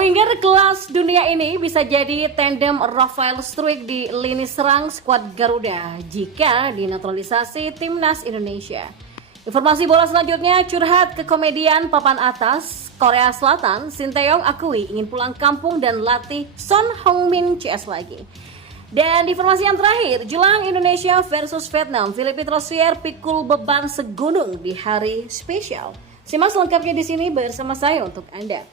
Winger kelas dunia ini bisa jadi tandem Rafael Struijk di lini serang skuad Garuda jika dinaturalisasi timnas Indonesia. Informasi bola selanjutnya, curhat kekomedian papan atas Korea Selatan, Sinteyong akui ingin pulang kampung dan latih Son Heung-min CS lagi. Dan informasi yang terakhir, jelang Indonesia versus Vietnam, Philippe Rosier pikul beban segunung di hari spesial. Simak selengkapnya di sini bersama saya untuk Anda.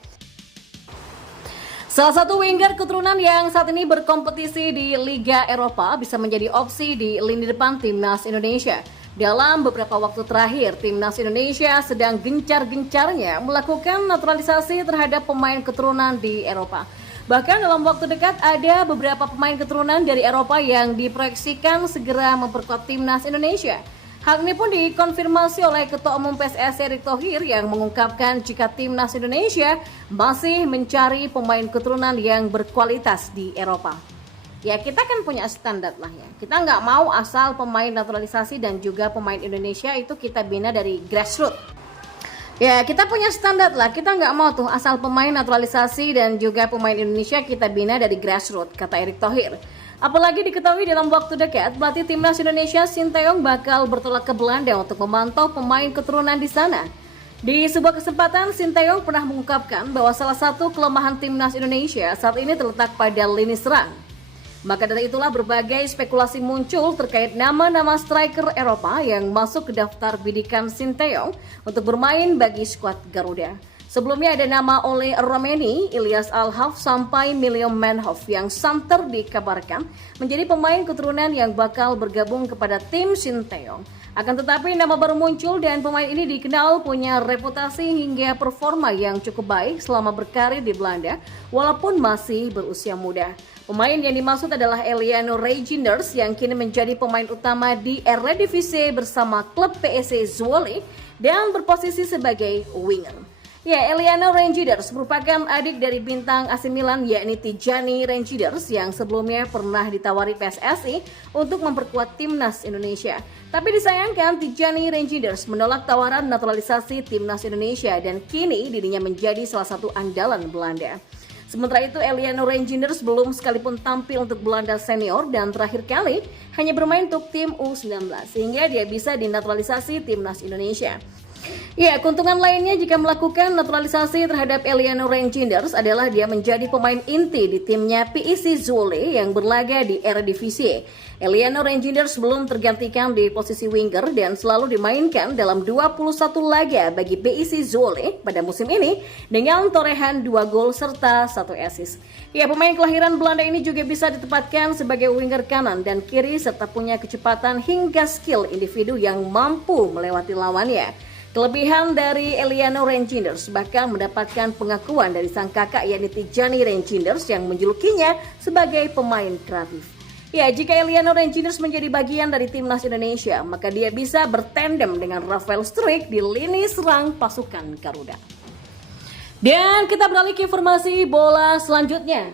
Salah satu winger keturunan yang saat ini berkompetisi di Liga Eropa bisa menjadi opsi di lini depan timnas Indonesia. Dalam beberapa waktu terakhir, timnas Indonesia sedang gencar-gencarnya melakukan naturalisasi terhadap pemain keturunan di Eropa. Bahkan dalam waktu dekat ada beberapa pemain keturunan dari Eropa yang diproyeksikan segera memperkuat timnas Indonesia. Hal ini pun dikonfirmasi oleh Ketua Umum PSSI Erick Thohir yang mengungkapkan jika timnas Indonesia masih mencari pemain keturunan yang berkualitas di Eropa. Ya, kita kan punya standar lah ya. Kita nggak mau asal pemain naturalisasi dan juga pemain Indonesia itu kita bina dari grassroots. Ya, kita punya standar lah. Kita nggak mau tuh asal pemain naturalisasi dan juga pemain Indonesia kita bina dari grassroots, kata Erick Thohir. Apalagi diketahui dalam waktu dekat, pelatih timnas Indonesia Sinteyong bakal bertolak ke Belanda untuk memantau pemain keturunan di sana. Di sebuah kesempatan, Sinteyong pernah mengungkapkan bahwa salah satu kelemahan timnas Indonesia saat ini terletak pada lini serang. Maka dari itulah berbagai spekulasi muncul terkait nama-nama striker Eropa yang masuk ke daftar bidikan Sinteyong untuk bermain bagi skuad Garuda. Sebelumnya ada nama Ole Romeni, Ilyas Alhaf sampai Milium Manhoef yang santer dikabarkan menjadi pemain keturunan yang bakal bergabung kepada tim Sinteyong. Akan tetapi nama baru muncul dan pemain ini dikenal punya reputasi hingga performa yang cukup baik selama berkarir di Belanda walaupun masih berusia muda. Pemain yang dimaksud adalah Eliano Reijnders yang kini menjadi pemain utama di Eredivisie bersama klub PSV Zwolle dan berposisi sebagai winger. Ya, Eliano Reijnders merupakan adik dari bintang AC Milan yakni Tijani Reijnders yang sebelumnya pernah ditawari PSSI untuk memperkuat timnas Indonesia. Tapi disayangkan Tijani Reijnders menolak tawaran naturalisasi timnas Indonesia dan kini dirinya menjadi salah satu andalan Belanda. Sementara itu Eliano Reijnders belum sekalipun tampil untuk Belanda senior dan terakhir kali hanya bermain untuk tim U19 sehingga dia bisa dinaturalisasi timnas Indonesia. Ya, keuntungan lainnya jika melakukan naturalisasi terhadap Eliano Reijnders adalah dia menjadi pemain inti di timnya PSV Zwolle yang berlaga di Eredivisie. Eliano Reijnders belum tergantikan di posisi winger dan selalu dimainkan dalam 21 laga bagi PSV Zwolle pada musim ini dengan torehan 2 gol serta 1 assist. Ya, pemain kelahiran Belanda ini juga bisa ditempatkan sebagai winger kanan dan kiri serta punya kecepatan hingga skill individu yang mampu melewati lawannya. Kelebihan dari Eliano Reijnders bahkan mendapatkan pengakuan dari sang kakak yakni Tijani Reijnders yang menjulukinya sebagai pemain kreatif. Ya, jika Eliano Reijnders menjadi bagian dari timnas Indonesia, maka dia bisa bertandem dengan Rafael Struijk di lini serang pasukan Garuda. Dan kita beralih ke informasi bola selanjutnya.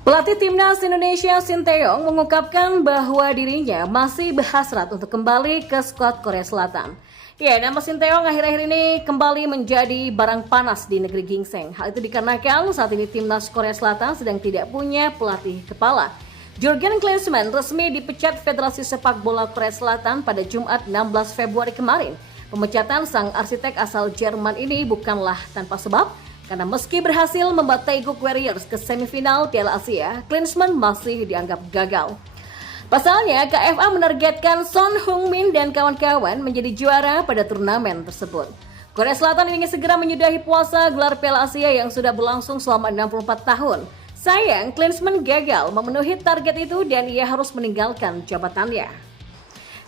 Pelatih timnas Indonesia Sinteyong mengungkapkan bahwa dirinya masih berhasrat untuk kembali ke skuad Korea Selatan. Ya, nama Sinteyong akhir-akhir ini kembali menjadi barang panas di negeri gingseng. Hal itu dikarenakan saat ini timnas Korea Selatan sedang tidak punya pelatih kepala. Jurgen Klinsmann resmi dipecat Federasi Sepak Bola Korea Selatan pada Jumat 16 Februari kemarin. Pemecatan sang arsitek asal Jerman ini bukanlah tanpa sebab, karena meski berhasil membawa Taeguk Warriors ke semifinal Piala Asia, Klinsmann masih dianggap gagal. Pasalnya, KFA menargetkan Son Heung-min dan kawan-kawan menjadi juara pada turnamen tersebut. Korea Selatan ingin segera menyudahi puasa gelar Piala Asia yang sudah berlangsung selama 64 tahun. Sayang, Klinsmann gagal memenuhi target itu dan ia harus meninggalkan jabatannya.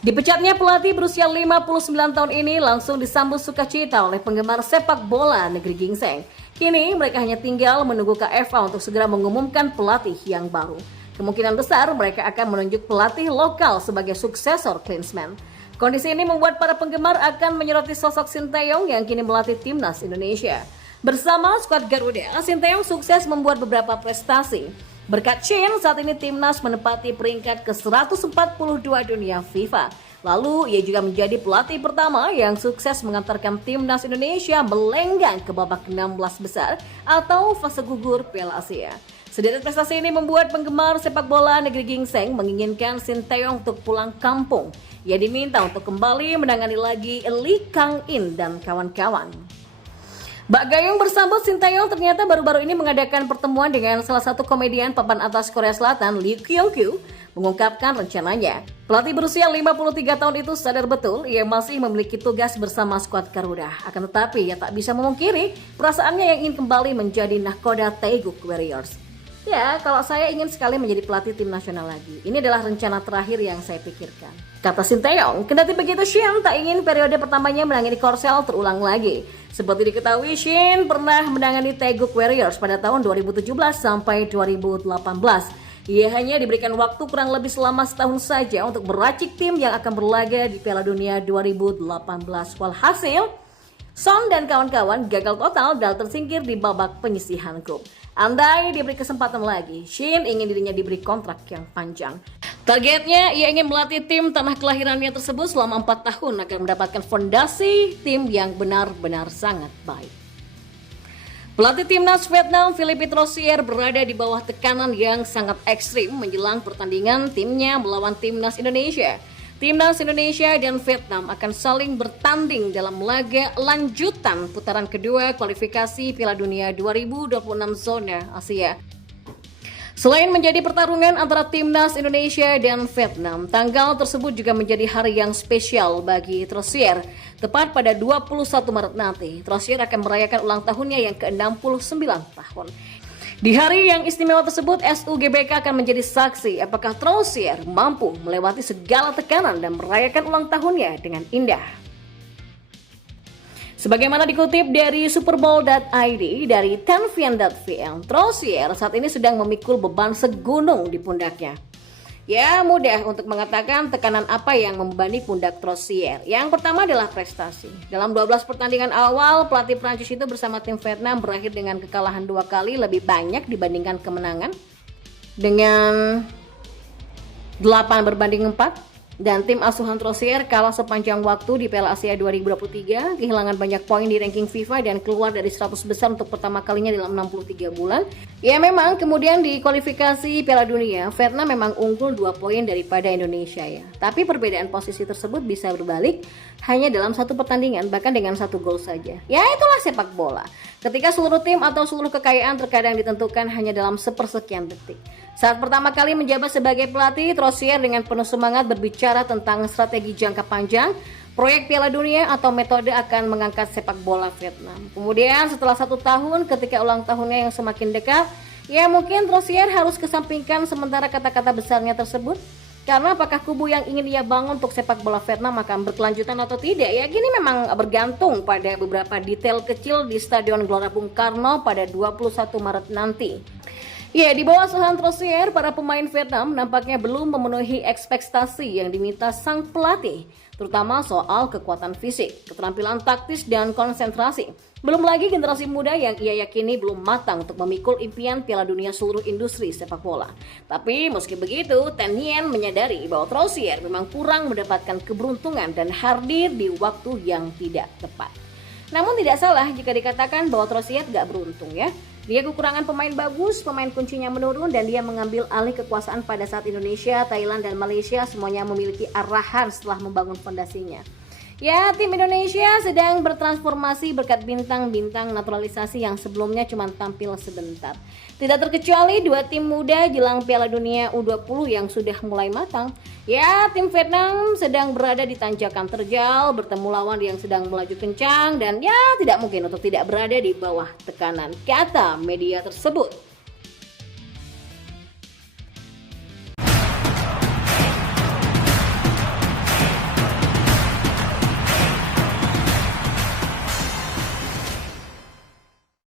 Dipecatnya pelatih berusia 59 tahun ini langsung disambut sukacita oleh penggemar sepak bola negeri gingseng. Kini mereka hanya tinggal menunggu KFA untuk segera mengumumkan pelatih yang baru. Kemungkinan besar mereka akan menunjuk pelatih lokal sebagai suksesor Klinsmann. Kondisi ini membuat para penggemar akan menyoroti sosok Sinteyong yang kini melatih timnas Indonesia. Bersama skuad Garuda, Sinteyong sukses membuat beberapa prestasi. Berkat Chin, saat ini timnas menempati peringkat ke-142 dunia FIFA. Lalu ia juga menjadi pelatih pertama yang sukses mengantarkan timnas Indonesia melenggang ke babak 16 besar atau fase gugur Piala Asia. Sederet prestasi ini membuat penggemar sepak bola negeri gingseng menginginkan Sinteyong untuk pulang kampung. Ia diminta untuk kembali menangani lagi Lee Kang-in dan kawan-kawan. Bak Gayung bersambut Sinteyong ternyata baru-baru ini mengadakan pertemuan dengan salah satu komedian papan atas Korea Selatan, Lee Kyung-kyu, mengungkapkan rencananya. Pelatih berusia 53 tahun itu sadar betul ia masih memiliki tugas bersama skuad Garuda. Akan tetapi ia tak bisa memungkiri perasaannya yang ingin kembali menjadi nahkoda Taeguk Warriors. Ya, kalau saya ingin sekali menjadi pelatih tim nasional lagi. Ini adalah rencana terakhir yang saya pikirkan. Kata Sinteyong, kendati begitu Shin tak ingin periode pertamanya menangani Korsel terulang lagi. Seperti diketahui, Shin pernah menangani Taeguk Warriors pada tahun 2017 sampai 2018. Ia hanya diberikan waktu kurang lebih selama setahun saja untuk meracik tim yang akan berlaga di Piala Dunia 2018. Walhasil, Son dan kawan-kawan gagal total dan tersingkir di babak penyisihan grup. Andai diberi kesempatan lagi, Shin ingin dirinya diberi kontrak yang panjang. Targetnya, ia ingin melatih tim tanah kelahirannya tersebut selama 4 tahun agar mendapatkan fondasi tim yang benar-benar sangat baik. Pelatih timnas Vietnam, Philippe Troussier berada di bawah tekanan yang sangat ekstrim menjelang pertandingan timnya melawan timnas Indonesia. Timnas Indonesia dan Vietnam akan saling bertanding dalam laga lanjutan putaran kedua kualifikasi Piala Dunia 2026 zona Asia. Selain menjadi pertarungan antara timnas Indonesia dan Vietnam, tanggal tersebut juga menjadi hari yang spesial bagi Troussier. Tepat pada 21 Maret nanti, Troussier akan merayakan ulang tahunnya yang ke-69 tahun. Di hari yang istimewa tersebut, SUGBK akan menjadi saksi apakah Troussier mampu melewati segala tekanan dan merayakan ulang tahunnya dengan indah. Sebagaimana dikutip dari superbowl.id dari tenvian.vn, Troussier saat ini sedang memikul beban segunung di pundaknya. Ya, mudah untuk mengatakan tekanan apa yang membebani pundak Troussier. Yang pertama adalah prestasi. Dalam 12 pertandingan awal, pelatih Prancis itu bersama tim Vietnam berakhir dengan kekalahan 2 kali lebih banyak dibandingkan kemenangan. Dengan 8-4. Dan tim asuhan Troussier kalah sepanjang waktu di Piala Asia 2023, kehilangan banyak poin di ranking FIFA dan keluar dari 100 besar untuk pertama kalinya dalam 63 bulan. Ya memang kemudian di kualifikasi Piala Dunia, Vietnam memang unggul 2 poin daripada Indonesia ya. Tapi perbedaan posisi tersebut bisa berbalik hanya dalam satu pertandingan, bahkan dengan 1 gol saja. Ya itulah sepak bola. Ketika seluruh tim atau seluruh kekayaan terkadang ditentukan hanya dalam sepersekian detik. Saat pertama kali menjabat sebagai pelatih, Troussier dengan penuh semangat berbicara tentang strategi jangka panjang, proyek Piala Dunia atau metode akan mengangkat sepak bola Vietnam. Kemudian setelah 1 tahun ketika ulang tahunnya yang semakin dekat, ya mungkin Troussier harus kesampingkan sementara kata-kata besarnya tersebut. Karena apakah kubu yang ingin ia bangun untuk sepak bola Vietnam akan berkelanjutan atau tidak? Ya gini memang bergantung pada beberapa detail kecil di Stadion Gelora Bung Karno pada 21 Maret nanti. Ya, di bawah asuhan Troussier, para pemain Vietnam nampaknya belum memenuhi ekspektasi yang diminta sang pelatih, terutama soal kekuatan fisik, keterampilan taktis, dan konsentrasi. Belum lagi generasi muda yang ia yakini belum matang untuk memikul impian Piala Dunia seluruh industri sepak bola. Tapi meski begitu, Ten Hien menyadari bahwa Troussier memang kurang mendapatkan keberuntungan dan hadir di waktu yang tidak tepat. Namun tidak salah jika dikatakan bahwa Troussier gak beruntung ya. Dia kekurangan pemain bagus, pemain kuncinya menurun, dan dia mengambil alih kekuasaan pada saat Indonesia, Thailand, dan Malaysia semuanya memiliki arahan setelah membangun fondasinya. Ya, tim Indonesia sedang bertransformasi berkat bintang-bintang naturalisasi yang sebelumnya cuma tampil sebentar. Tidak terkecuali 2 tim muda jelang Piala Dunia U20 yang sudah mulai matang. Ya, tim Vietnam sedang berada di tanjakan terjal, bertemu lawan yang sedang melaju kencang, dan ya tidak mungkin untuk tidak berada di bawah tekanan, kata media tersebut.